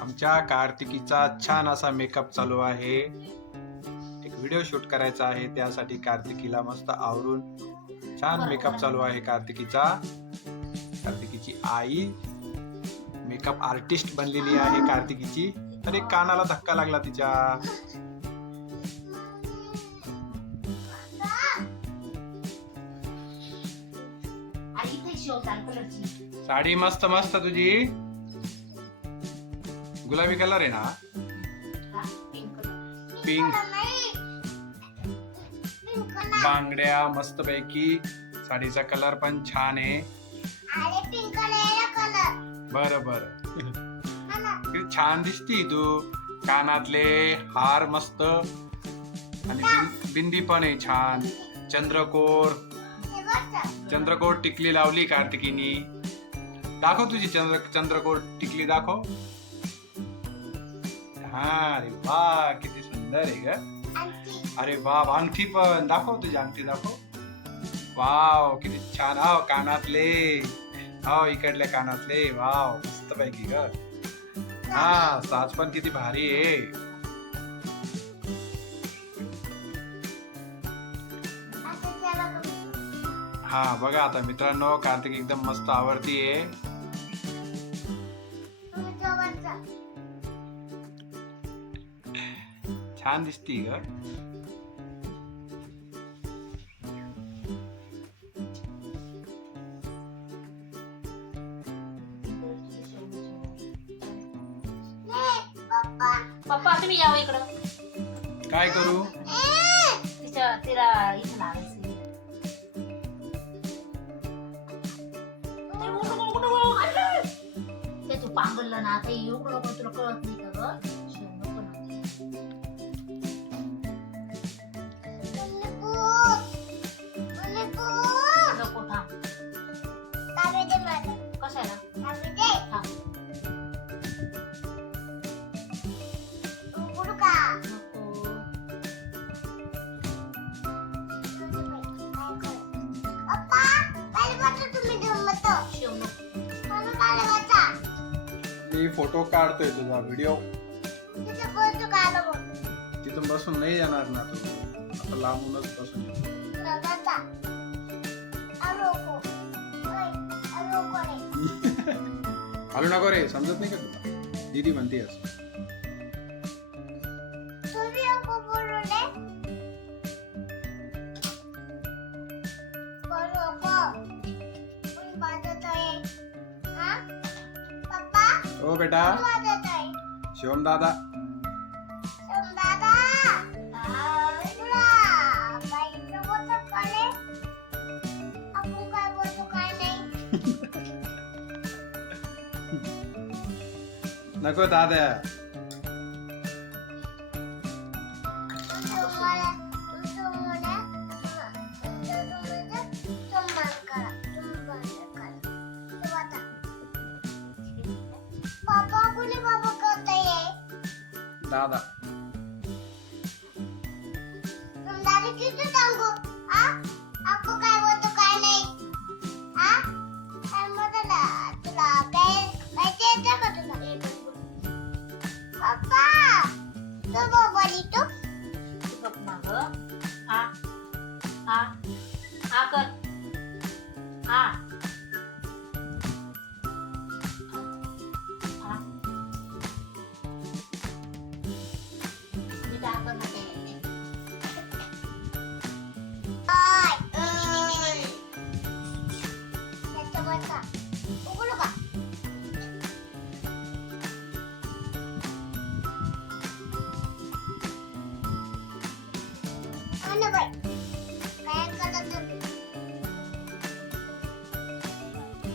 आमच्या कार्तिकीचा छान असा मेकअप चालू आहे. एक व्हिडिओ शूट करायचा आहे त्यासाठी कार्तिकीला मस्त आवरून छान मेकअप चालू आहे कार्तिकीचा. कार्तिकीची आई मेकअप आर्टिस्ट बनलेली आहे कार्तिकीची. तर एक कानाला धक्का लागला तिच्या. साडी मस्त मस्त तुझी. गुलाबी कलर आहे ना? पिंक बांगड्या मस्त पैकी साडीचा कलर पण छान आहे. बर बर. किती छान दिसती तू. कानातले हार मस्त. आणि बिंदी पण आहे छान. चंद्रकोर. चंद्रकोर टिकली लावली कार्तिकीनी. दाखव तुझी चंद्र चंद्रकोर टिकली दाखव. हा अरे वा किती सुंदर आहे ग अरे वा अंगठी पण दाखव तुझी अंगठी दाखव वाव किती छान हाव कानातले हाव इकडल्या कानातले वाव मस्त पैकी ग हा साज पण किती भारी आहे हा बघा आता मित्रांनो कार्तिक एकदम मस्त आवडती छान दिसती ग पप्पा तुम्ही यावं इकडं काय करू तिच्या तिला इथं लावायचं ते तू पांगरलं ना आता एवढं पण तुला कळत नाही मी फोटो काढतोय तुझा व्हिडिओ तिथून बसून नाही येणार ना तू. आता लांबूनच बसून ये. हलू नको रे समजत नाही का तुला? दीदी म्हणते असं. ओ बेटा। शिवम दादा नको दादा। दादा. दादा किती सांगू आ? आपण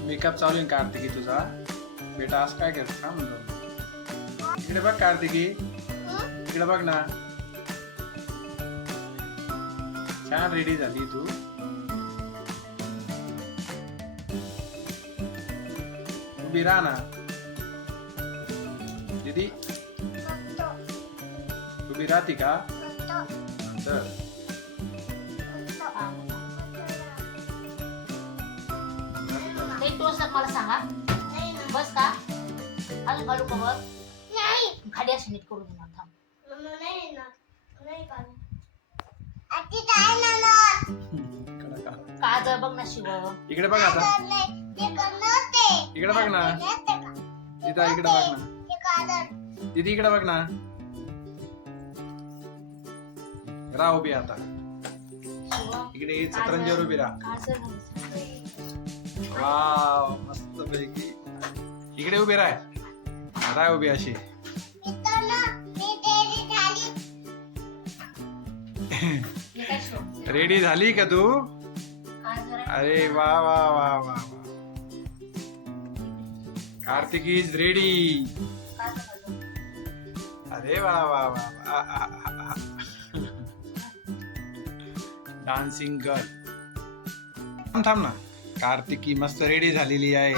मेकअप चालू आहे कार्तिकी तुझा? बेटा असं काय करतो? का म्हणतो? इकडे बघ कार्तिकी? इकडे बघ ना. छान रेडी झाली तू. उभी राहा ना. दीदी उभी राहते का? तर मला सांगा नाही ना. बस का अजून घालू का बघ नाही खाली अशी नीट करू दे ना थांब नाही येणार. आजी काय का? काजळ बघ ना शिव इकडे बघ आता. ते करणार ते. इकडे बघ ना? तिथं इकडे बघ ना ते. दीदी इकडे बघ ना राह उभी आता शिव इकडे सतरंजीवर उभी राहा काजळ. वाव मस्त पैकी इकडे उभी राह. राह उभी अशी. रेडी झाली का तू? अरे वा वा वा वा वा. कार्तिक इज रेडी अरे वा वा वा वा. डान्सिंग गर्ल थांब ना. कार्तिकी मस्त रेडी झालेली आहे.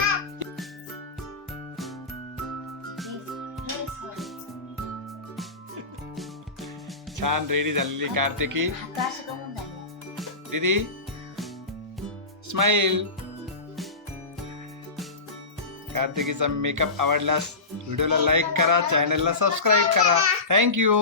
छान रेडी झालेली कार्तिकी. दीदी स्माइल कार्तिकीचा मेकअप आवडल्यास व्हिडिओला लाईक करा चॅनलला सबस्क्राईब करा. थँक्यू